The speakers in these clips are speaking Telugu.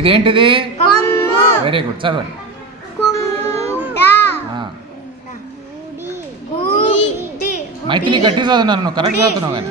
ఇదేంటిది? వెరీ గుడ్ చదవండి. మైథిలి గట్టి చదువున్నాను నువ్వు కరెక్ట్ చదువుతున్నావు కానీ.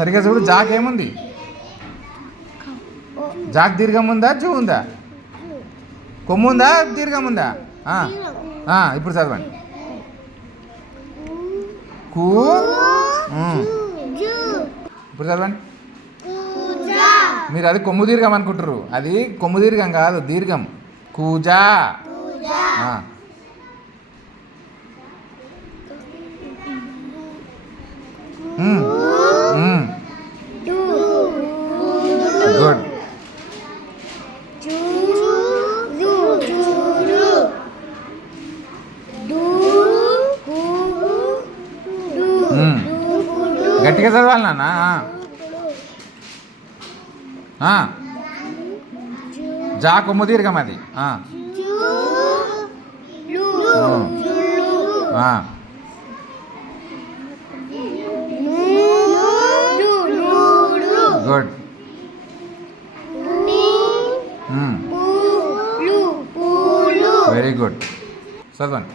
సరిగ్గా చూడు జాక్ ఏముంది? జాక్ దీర్ఘం ఉందా జూ ఉందా? కొమ్ము ఉందా దీర్ఘం ఉందా? ఇప్పుడు చదవండి. కూ ఇప్పుడు చదవండి. మీరు అది కొమ్ము దీర్ఘం అనుకుంటారు అది కొమ్ము దీర్ఘం కాదు దీర్ఘం. కూజా. గట్టిగా చదవాలి నాన్న. జా కొమ్ము దీర్ఘం అది గుడ్. Very good. చదవండి.